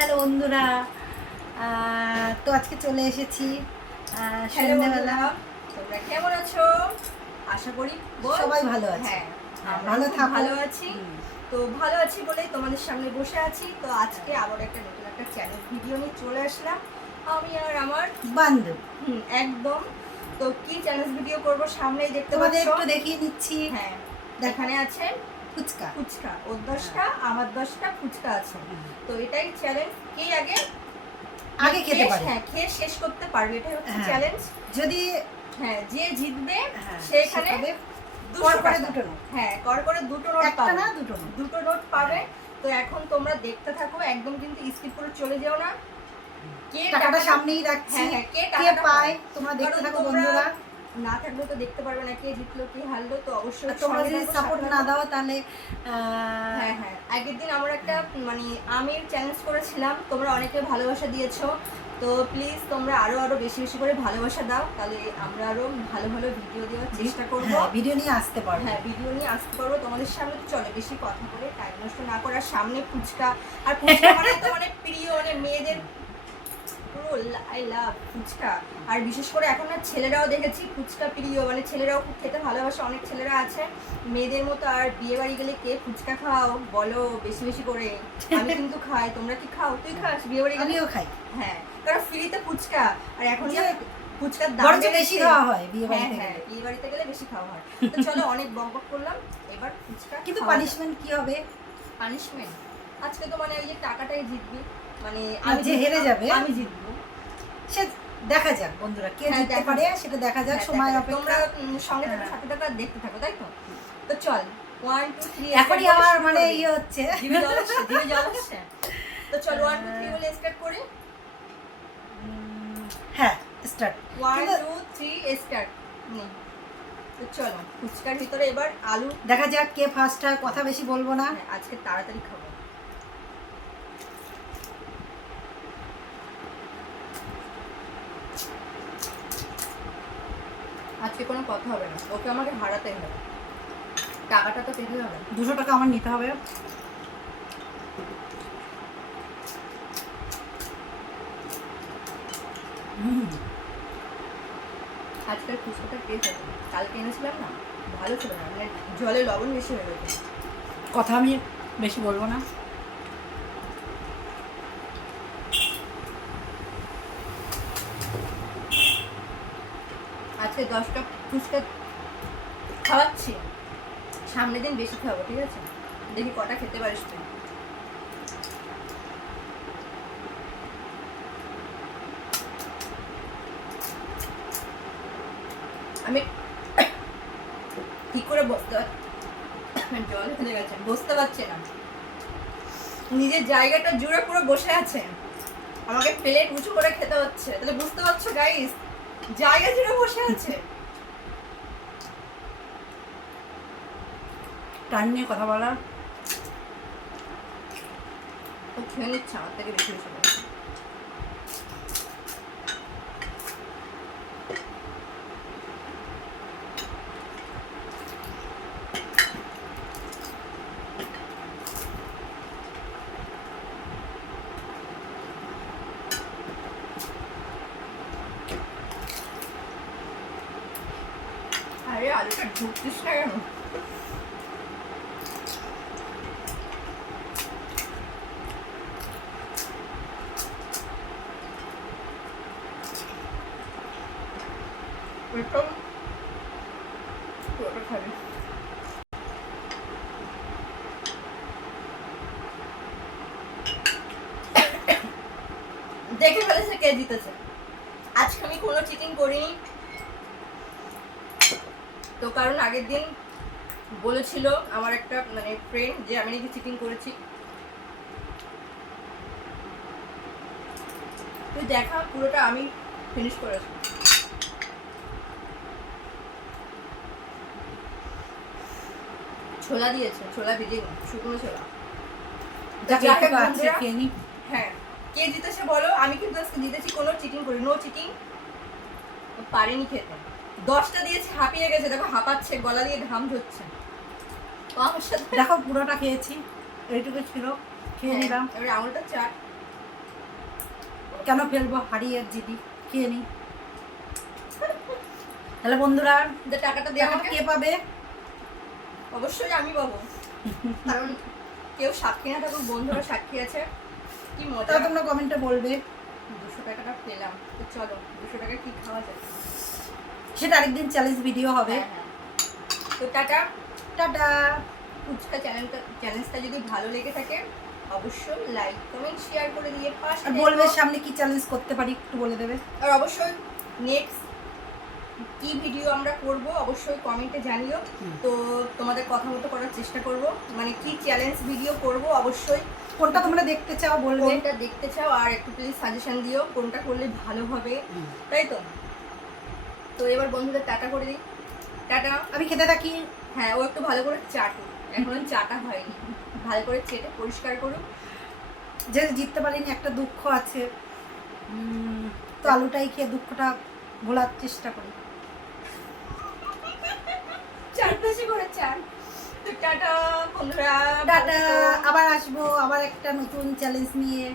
Hello বন্ধুরা, তো আজকে চলে এসেছি সন্ধ্যাবেলা। সন্ধ্যাবেলা। তোমরা কেমন আছো? আশা করি সবাই ভালো আছে। হ্যাঁ, আমরা ভালো খুব থাকো। ভালো আছি। তো ভালো আছি বলেই তোমাদের সামনে বসে আছি। তো আজকে আবার একটা নতুন একটা চ্যানেল ভিডিও নিয়ে চলে আসলাম আমি আর আমার বান্ধব একদম। তো কি চ্যানেল ভিডিও করব সামনেই দেখতে তোমাদের পাচ্ছ। একটু দেখিয়ে নিচ্ছি। হ্যাঁ, এখানে আছে ফুচকা। ফুচকা, ওর 10টা আমার 10টা ফুচকা আছে। তো এটাই চ্যালেঞ্জ, কে আগে আগে খেতে পারে। হ্যাঁ, খেয়ে শেষ করতে পারবে, এটাই হচ্ছে হ্যাঁ। চ্যালেঞ্জ। যদি হ্যাঁ, যে জিতবে হ্যাঁ, সে এখানে সেভাবে 200 কর করে টাকা। দুটো নোট। হ্যাঁ, করে দুটো নোট একটা পাবে। না দুটো নোট। দুটো নোট পাবে। তো এখন তোমরা দেখতে থাকো, একদম কিন্তু স্কিপ করে চলে যেও না। কে টাকাটা সামনেই রাখছি। হ্যাঁ, কে কে টাকাটা পায় তোমরা দেখতে কারণ থাকো তোমরা বন্ধুরা। না থাকলে তো দেখতে পারবে না কে জিতলো কে হারলো। তো অবশ্যই আর তোমরা সঙ্গে যদি থাকো, সাপোর্ট সাথে না থাকো। দাও তাহলে হ্যাঁ হ্যাঁ, আগের দিন আমরা একটা মানে আমির চ্যালেঞ্জ করেছিলাম, তোমরা অনেকে ভালোবাসা দিয়েছো। তো প্লিজ তোমরা আরো বেশি বেশি করে ভালোবাসা দাও, তাহলে আমরা আরো ভালো ভালো ভিডিও দেওয়ার চেষ্টা করবো। ভিডিও নিয়ে আসতে পারবো। হ্যাঁ, ভিডিও নিয়ে আসতে পারবো তোমাদের সামনে। তো চলে বেশি কথা বলে টাইম নষ্ট না করার, সামনে ফুচকা। আর ফুচকা মানে তো মানে প্রিয়, মানে মেয়েদের পুরো আই লাভ ফুচকা। আর বিশেষ করে এখন না ছেলেরাও দেখেছি ফুচকা প্রিয়, মানে ছেলেরাও খুব খেতে ভালোবাসে। অনেক ছেলেরা আছে মেয়েদের মতো। আর বিয়ে বাড়ি গেলে কে ফুচকা খাও বলো বেশি বেশি করে? আমি কিন্তু খাই। তোমরা কি খাও? তুই খাস বিয়ে বাড়ি গেলে? আমিও খাই। হ্যাঁ, কারণ ফ্রিতে ফুচকা। আর এখন যে ফুচকার দাম বরঞ্চ বেশি খাওয়া হয় বিয়ে হ্যাঁ বাড়িতে হ্যাঁ, গেলে। বিয়ে বাড়িতে গেলে বেশি খাওয়া হয়। তো চলো, অনেক বকবক করলাম, এবার ফুচকা কিন্তু খাওয়া যাক। পানিশমেন্ট কি হবে? পানিশমেন্ট আজকে তো মানে ওই যে টাকাটাই জিতবি, মানে যে হেরে যাবে আমি জিতবো। সে দেখা যাক বন্ধুরা, কে হ্যাঁ, জিততে দেখা পারে যাক। সেটা দেখা যাক, হ্যাঁ, সময় দেখা যাক। অপেক্ষা। তোমরা সঙ্গে থাকো, হ্যাঁ। সাথে থাকো আর দেখতে থাকো, তাই তো? তো চল 1 2 3 এখনই আমার মানে ইয়ে হচ্ছে। জিভে জল আসছে, জিভে জল আসছে। তো চল 1 2 3 বলে স্টার্ট করি। হ্যাঁ, স্টার্ট। 1 2 3 স্টার্ট। তো চলো, ফুচকার ভিতরে এবার আলু। দেখা যাক কে ফার্স্ট হয়, কথা বেশি বলবো না। হ্যাঁ, আজকে তাড়াতাড়ি খাবো। আজকে কোনো কথা হবে না, ওকে আমাকে হারাতে হবে। টাকাটা তো পেতে হবে। 200 টাকা আমার নিতে হবে। আজকের ফুচকাটা টেস্ট আছে। কালকে এনেছিলাম না, ভালো ছিল না, মানে জলে লবণ বেশি হয়ে গেছে। কথা আমি বেশি বলবো না। আজকে 10টা ফুচকা খাওয়াচ্ছি, সামনের দিন বেশি খাবো, ঠিক আছে? দেখি কটা খেতে পারিস তুই। আমি ঠিক করে বসতে জল হয়ে গেছে, বসতে পারছে না, নিজের জায়গাটা জুড়ে পুরো বসে আছে। আমাকে প্লেট উঁচু করে খেতে হচ্ছে, তাহলে বুঝতে পারছো গাইস, জায়গা জুড়ে বসে আছে। টাইম নিয়ে কথা বলা। ও খেয়ে নিচ্ছে আমার থেকে বেশি বেশি করে। আরে আলুটা ঢুকতিস না কেন? একদম পুরোটা খাবি। দেখে ফেলেছে কে জিতেছে। আজকে আমি কোনো চিটিং করিনি, তো কারণ আগের দিন বলেছিল আমার একটা মানে ফ্রেন্ড যে আমি নাকি চিটিং করেছি। তুই দেখা, পুরোটা আমি ফিনিশ করেছি। ছোলা দিয়েছে, ছোলা ভিজে শুকনো ছোলা। যাকে যাকে একটু আছে বন্ধুরা, খেয়ে নি। হ্যাঁ, কে জিতেছে বলো? আমি কিন্তু আজকে জিতেছি, কোনো চিটিং করি, নো চিটিং। পারিনি খেতে, 10টা দিয়েছে, হাঁপিয়ে গেছে, দেখো হাঁপাচ্ছে, গলা দিয়ে ঘাম ঝরছে। ও আমার সাথে দেখো পুরোটা খেয়েছি, এইটুকু ছিল, খেয়ে নিলাম। এবারে আঙুলটা চাট। কেন ফেলবো, হারিয়ে জিডি খেয়ে নিই। তাহলে বন্ধুরা যে টাকাটা দেওয়া টাকাটা কে পাবে? অবশ্যই আমি পাবো, কারণ কেউ সাক্ষী না থাকুক, বন্ধুরা সাক্ষী আছে। কি মজা, তাহলে তোমরা কমেন্টে বলবে। 200 টাকাটা পেলাম, তো চলো 200 টাকা কি খাওয়া যায় সেটা আরেকদিন চ্যালেঞ্জ ভিডিও হবে। হ্যাঁ। তো টাটা। টাটা। ফুচকা চ্যালেঞ্জটা যদি ভালো লেগে থাকে অবশ্যই লাইক কমেন্ট শেয়ার করে দিয়ে পাশে আর বলবে সামনে কি চ্যালেঞ্জ করতে পারি একটু বলে দেবে। আর অবশ্যই নেক্সট কি ভিডিও আমরা করব অবশ্যই কমেন্টে জানিও। তো তোমাদের কথা মতো করার চেষ্টা করব, মানে কি চ্যালেঞ্জ ভিডিও করব অবশ্যই কোনটা তোমরা দেখতে চাও বলবে। কোনটা দেখতে চাও আর একটু প্লিজ সাজেশন দিও কোনটা করলে ভালো হবে, তাই তো। তো এবার বন্ধুদের টাটা করে দিই, টাটা। আমি খেতে থাকি। হ্যাঁ, ও একটু ভালো করে চাটু, এখনো চাটা হয়নি, ভালো করে চেটে পরিষ্কার করুক। যে জিততে পারিনি একটা দুঃখ আছে, তো আলুটাই খেয়ে দুঃখটা ভোলার চেষ্টা করি। চার বেশি করে চার। তো টাটা বন্ধুরা, টাটা, আবার আসবো আবার একটা নতুন চ্যালেঞ্জ নিয়ে।